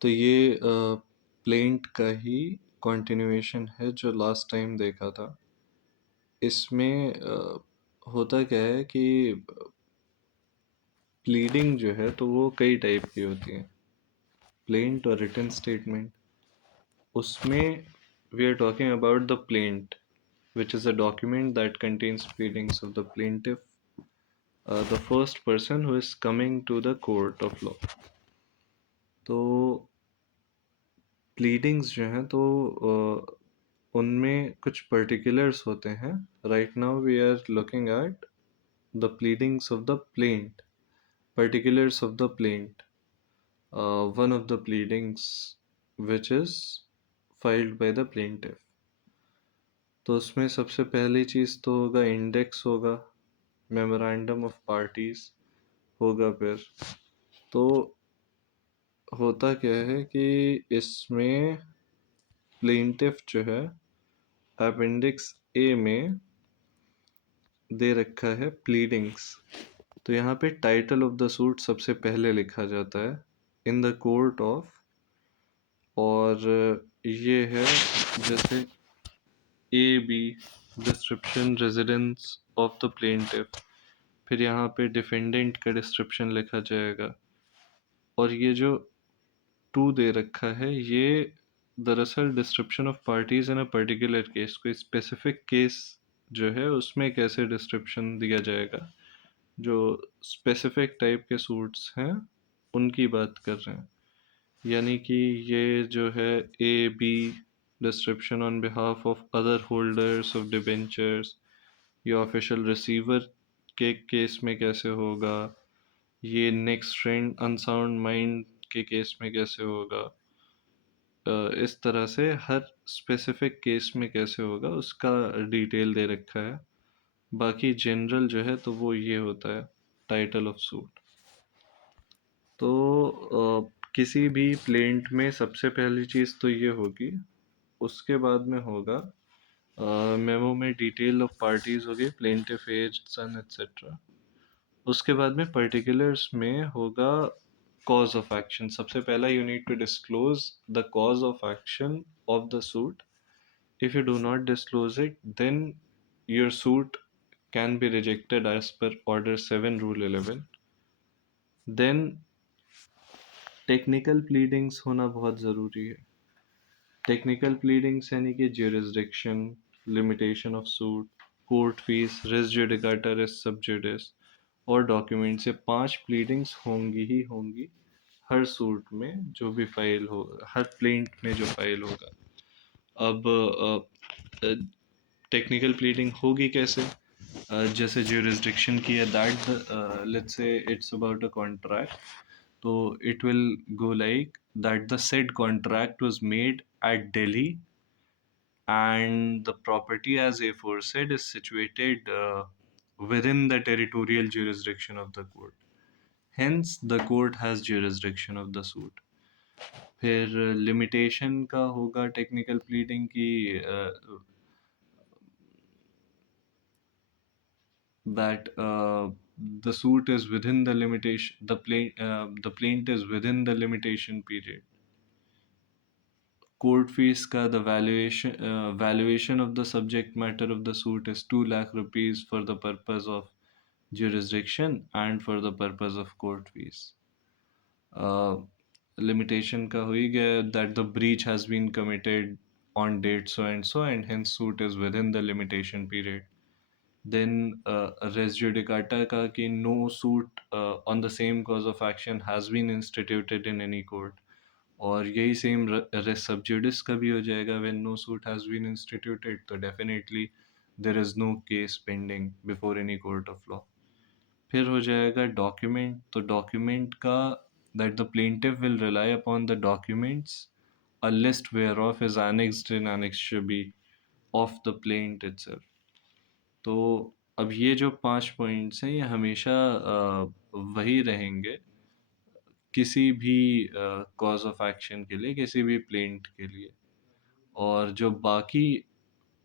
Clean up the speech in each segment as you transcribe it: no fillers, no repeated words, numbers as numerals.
तो ये प्लेंट का ही कंटिन्यूएशन है जो लास्ट टाइम देखा था। इसमें होता क्या है कि प्लीडिंग जो है तो वो कई टाइप की होती है, प्लेंट और रिटन स्टेटमेंट। उसमें we are talking about the plaint which is a document that contains pleadings of the plaintiff, the first person who is coming to the court of law. तो pleadings जो हैं तो उनमें कुछ particulars होते हैं। Right now we are looking at the pleadings of the plaint, particulars of the plaint, one of the pleadings which is filed by the plaintiff। तो उसमें सबसे पहली चीज़ तो होगा इंडेक्स होगा, मेमोरेंडम ऑफ पार्टीज होगा। फिर तो होता क्या है कि इसमें प्लेंटिफ जो है अपेंडिक्स ए में दे रखा है प्लीडिंग्स। तो यहाँ पे टाइटल ऑफ द सूट सबसे पहले लिखा जाता है इन द कोर्ट ऑफ, और ये है जैसे A B description residence of the plaintiff, फिर यहाँ पे डिफेंडेंट का डिस्क्रिप्शन लिखा जाएगा। और ये जो टू दे रखा है ये दरअसल description of parties in a particular case, कोई स्पेसिफिक केस जो है उसमें कैसे डिस्क्रिप्शन दिया जाएगा। जो स्पेसिफिक टाइप के सूट्स हैं उनकी बात कर रहे हैं, यानी कि ये जो है A B description on behalf of other holders of debentures या ऑफिशियल रिसीवर के केस में कैसे होगा, ये नेक्स्ट फ्रेंड अनसाउंड माइंड के केस में कैसे होगा। इस तरह से हर स्पेसिफिक केस में कैसे होगा उसका डिटेल दे रखा है। बाकी जनरल जो है तो वो ये होता है टाइटल ऑफ सूट। तो किसी भी प्लेंट में सबसे पहली चीज़ तो ये होगी, उसके बाद में होगा मेमो में डिटेल ऑफ पार्टीज होगी, प्लेंटिफ एज सन एट्सेट्रा। उसके बाद में पर्टिकुलर्स में होगा कॉज ऑफ एक्शन। सबसे पहला you need to disclose the cause of action of the suit. If you do not disclose it then your suit can be rejected as per order 7 rule 11। Then technical pleadings होना बहुत ज़रूरी है। Technical pleadings यानी कि jurisdiction, limitation of suit, court fee, res judicata, res sub judice और document से 5 pleadings होंगी ही होंगी हर सूट में जो भी फाइल हो, हर प्लेंट में जो फाइल होगा। अब टेक्निकल प्लीडिंग होगी कैसे? जैसे ज्यूरिसडिक्शन की है that let's say it's about a contract, तो it will go like that the said contract was made at Delhi and the property as aforesaid is situated within the territorial jurisdiction of the court. Hence, the court has jurisdiction of the suit. फिर limitation का होगा technical pleading की that the suit is within the limitation, the plaint is within the limitation period. Court fees का the valuation of the subject matter of the suit is 2 lakh rupees for the purpose of jurisdiction and for the purpose of court fees. Limitation का हो ही गया that the breach has been committed on date so and hence suit is within the limitation period. Then res judicata का कि no suit on the same cause of action has been instituted in any court, और यही same race sub जुडिस का भी हो जाएगा when no suit has been instituted, तो definitely there is no case pending before any court of law. फिर हो जाएगा डॉक्यूमेंट, तो डॉक्यूमेंट का that the plaintiff will rely upon the documents a list where of is annexed in annex B of the plaint itself. तो अब ये जो 5 points हैं ये हमेशा वही रहेंगे किसी भी कॉज ऑफ एक्शन के लिए, किसी भी प्लेंट के लिए। और जो बाकी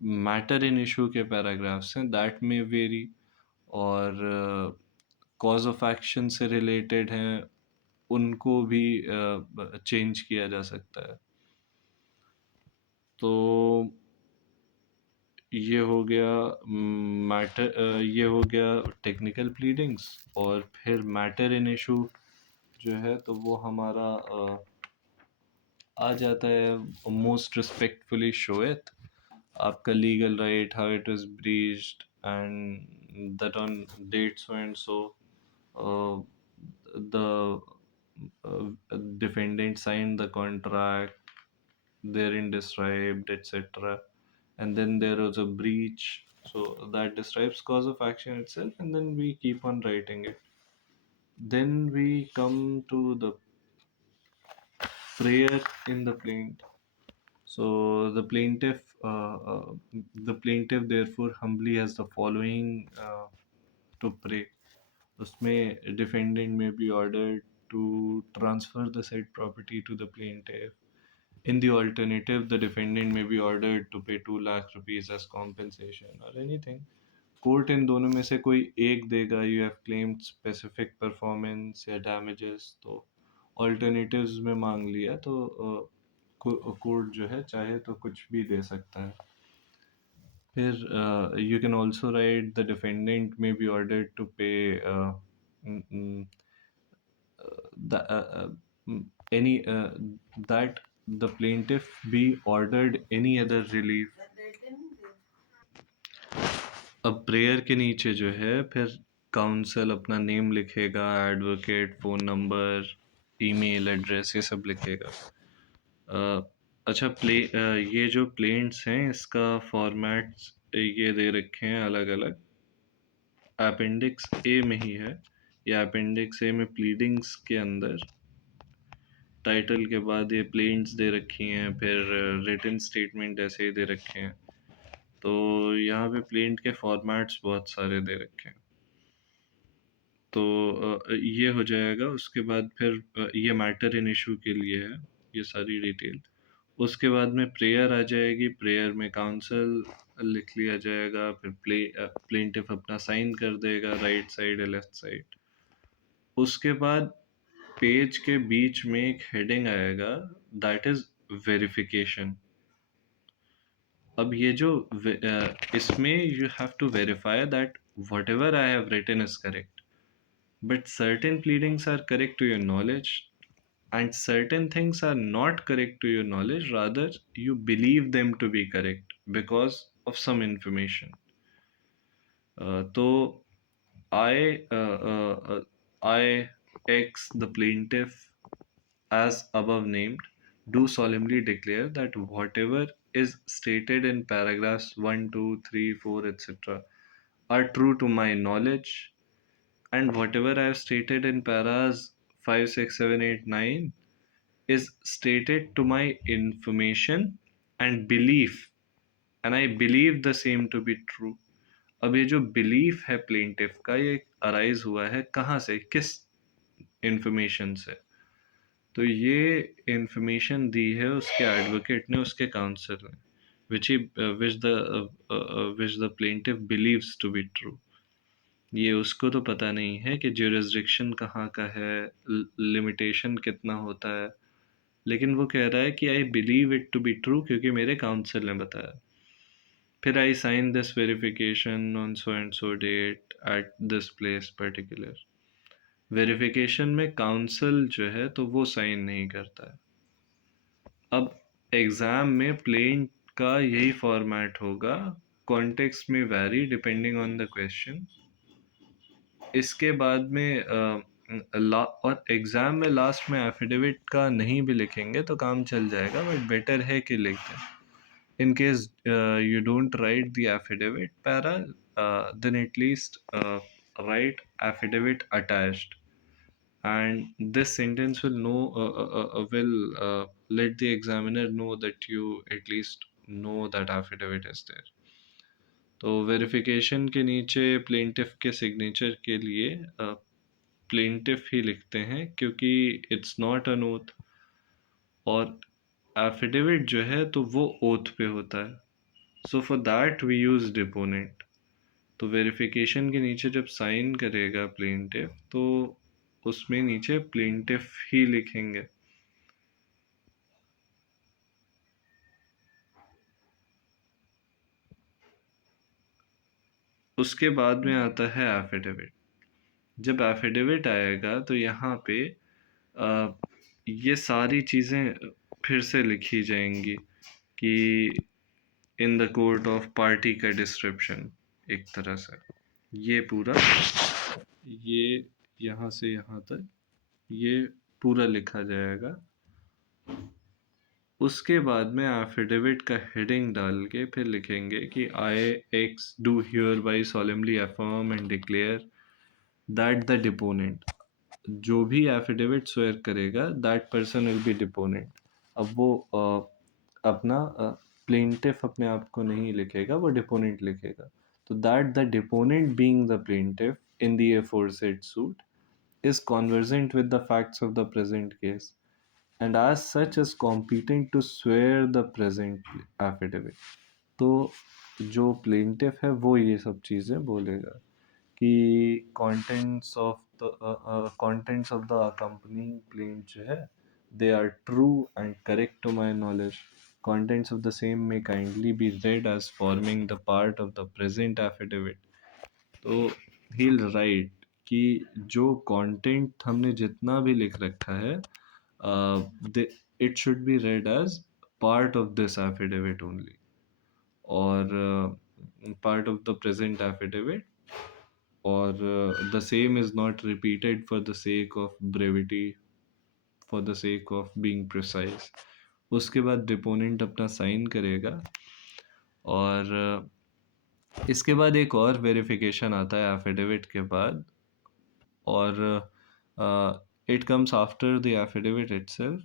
मैटर इन इशू के पैराग्राफ्स हैं दैट में वेरी, और कॉज ऑफ एक्शन से रिलेटेड हैं उनको भी चेंज किया जा सकता है। तो ये हो गया ये हो गया टेक्निकल प्लीडिंग्स। और फिर मैटर इन इशू जो है तो वो हमारा आ जाता है मोस्ट रिस्पेक्टफुली शो इट, आपका legal right, how it is breached, and that on date so and so the defendant signed the contract, therein described, etc. And then there was a breach, so that describes cause of action itself, and then we keep on writing it. Then we come to the prayer in the plaint. So the plaintiff therefore humbly has the following to pray. उसमें defendant may be ordered to transfer the said property to the plaintiff. In the alternative, the defendant may be ordered to pay 2 lakh rupees as compensation or anything. Court इन दोनों में से कोई एक देगा। You have claimed specific performance या damages, तो alternatives में मांग लिया तो कोर्ट जो है चाहे तो कुछ भी दे सकता है। फिर you can also write the defendant may be ordered to pay mm, mm, the, any that the plaintiff be ordered any other relief। अब प्रेयर के नीचे जो है फिर काउंसल अपना नेम लिखेगा, advocate, phone number, email address, ये सब लिखेगा। अच्छा, ये जो प्लेन्ट्स हैं इसका फॉर्मेट्स ये दे रखे हैं अलग अलग। अपेंडिक्स ए में ही है, या अपेंडिक्स ए में प्लीडिंग्स के अंदर टाइटल के बाद ये प्लेन्ट्स दे रखी हैं, फिर रिटन स्टेटमेंट ऐसे ही दे रखे हैं। तो यहाँ पे प्लेंट के फॉर्मेट्स बहुत सारे दे रखे हैं। तो ये हो जाएगा। उसके बाद फिर ये मैटर इन इशू के लिए है ये सारी डिटेल। उसके बाद में प्रेयर आ जाएगी। प्रेयर में काउंसल लिख लिया जाएगा, फिर प्लेंटिफ अपना साइन कर देगा राइट साइड या लेफ्ट साइड। उसके बाद पेज के बीच में एक हेडिंग आएगा, दैट इज वेरिफिकेशन। अब ये जो इसमें you have to verify that whatever I have written is correct, but certain pleadings are correct to your knowledge and certain things are not correct to your knowledge, rather you believe them to be correct because of some information. तो I X the plaintiff as above named do solemnly declare that whatever is stated in paragraphs 1, 2, 3, 4, etc. are true to my knowledge, and whatever I have stated in paras 5, 6, 7, 8, 9 is stated to my information and belief, and I believe the same to be true. अब ये जो belief है plaintiff का, ये arise हुआ है कहाँ से, किस इंफॉर्मेशन से? तो ये इंफॉर्मेशन दी है उसके एडवोकेट ने उसके काउंसिल ने, which the plaintiff believes to be true. ये उसको तो पता नहीं है कि ज्यूरिसडिक्शन कहाँ का है, लिमिटेशन कितना होता है, लेकिन वो कह रहा है कि I believe it to be true क्योंकि मेरे काउंसिल ने बताया। फिर I sign this verification on so and so date at this place particular. Verification में काउंसिल जो है तो वो साइन नहीं करता है। अब एग्ज़ाम में प्लेन का यही फॉर्मेट होगा, कॉन्टेक्स्ट में vary depending on the question. इसके बाद में और एग्ज़ाम में लास्ट में एफिडेविट का नहीं भी लिखेंगे तो काम चल जाएगा, बट बेटर है कि लिख दें। In case you don't write the affidavit para, then at least write affidavit attached, and this sentence will know will let the examiner know that you at least know that affidavit is there. तो verification के नीचे plaintiff के signature के लिए plaintiff ही लिखते हैं क्योंकि it's not an oath, और एफिडेविट जो है तो वो ओथ पे होता है, so for that we use deponent. तो वेरिफिकेशन के नीचे जब साइन करेगा प्लेंटिफ तो उसमें नीचे प्लेंटिफ ही लिखेंगे। उसके बाद में आता है एफिडेविट। जब एफिडेविट आएगा तो यहाँ पे ये सारी चीज़ें फिर से लिखी जाएंगी कि in the court of party का डिस्क्रिप्शन, एक तरह से ये पूरा, ये यहाँ से यहाँ तक ये पूरा लिखा जाएगा। उसके बाद में एफिडेविट का हेडिंग डाल के फिर लिखेंगे कि I X do hereby solemnly affirm and declare that the deponent, जो भी एफिडेविट स्वेयर करेगा that person will be deponent. अब वो अपना प्लेंटिफ अपने आप को नहीं लिखेगा, वो डिपोनेंट लिखेगा। तो that the deponent being the plaintiff in the aforesaid suit is conversant with the facts of the present case and as such is competent to swear the present affidavit। तो जो प्लेंटिफ है वो ये सब चीज़ें बोलेगा कि contents of the accompanying plaint जो है they are true and correct to my knowledge। Contents of the same may kindly be read as forming the part of the present affidavit। तो he'll write कि जो content हमने जितना भी लिख रखा है it should be read as part of this affidavit only, or part of the present affidavit, or the same is not repeated for the sake of brevity, for the sake of being precise। उसके बाद deponent अपना sign करेगा और इसके बाद एक और verification आता है एफिडेविट के बाद, और it comes after the affidavit itself,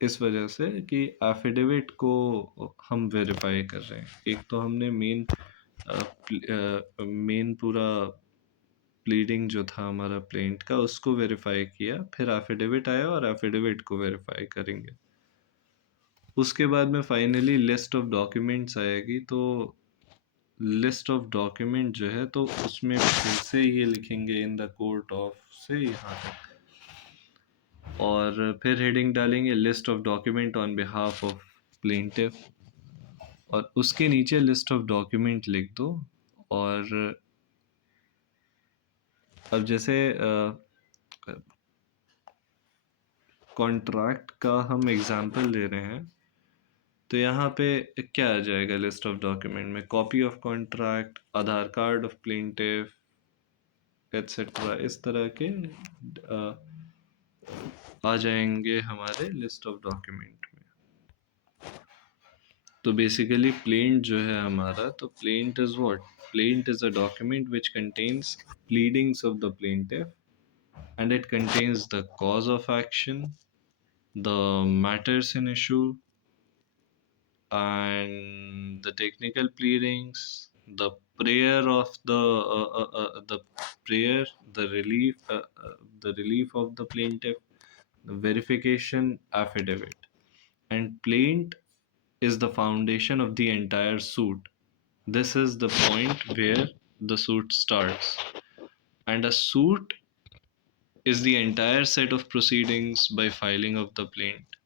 इस वजह से कि एफिडेविट को हम वेरीफाई कर रहे हैं। एक तो हमने मेन पूरा प्लीडिंग जो था हमारा प्लेंट का उसको वेरीफाई किया, फिर एफिडेविट आया और एफिडेविट को वेरीफाई करेंगे। उसके बाद में फाइनली लिस्ट ऑफ डॉक्यूमेंट्स आएगी। तो लिस्ट ऑफ डॉक्यूमेंट जो है तो उसमें फिर से ये लिखेंगे इन द कोर्ट ऑफ से यहाँ तक, और फिर हेडिंग डालेंगे list of document on behalf of plaintiff, और उसके नीचे लिस्ट ऑफ डॉक्यूमेंट लिख दो। और अब जैसे कॉन्ट्रैक्ट का हम एग्जांपल ले रहे हैं, तो यहाँ पे क्या आ जाएगा लिस्ट ऑफ डॉक्यूमेंट में? Copy of contract, Aadhaar card of plaintiff, etcetera, इस तरह के आ जाएंगे हमारे लिस्ट ऑफ डॉक्यूमेंट में। तो बेसिकली प्लेंट जो है हमारा, तो plaint is what? Plaint is a document which contains pleadings of the plaintiff and it contains the cause of action, the matters in issue, and the technical pleadings, the prayer of the prayer, the relief of the plaintiff, the verification affidavit, and plaint is the foundation of the entire suit. This is the point where the suit starts, and a suit is the entire set of proceedings by filing of the plaint,